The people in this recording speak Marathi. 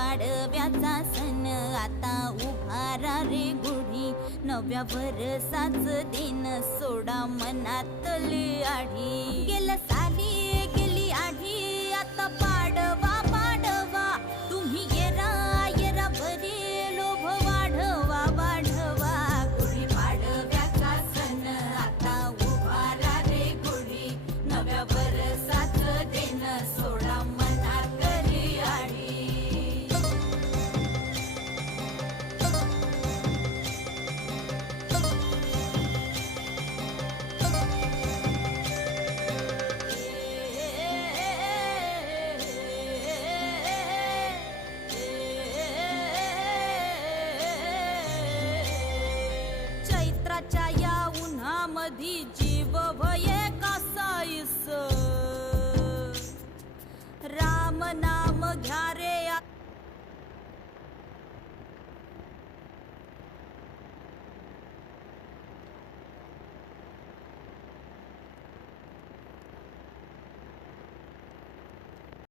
पाडव्याचा सण आता उभारा रे गुढी, नव्या वर्षाच दिन सोडा मनातली आढी. गेल्या साली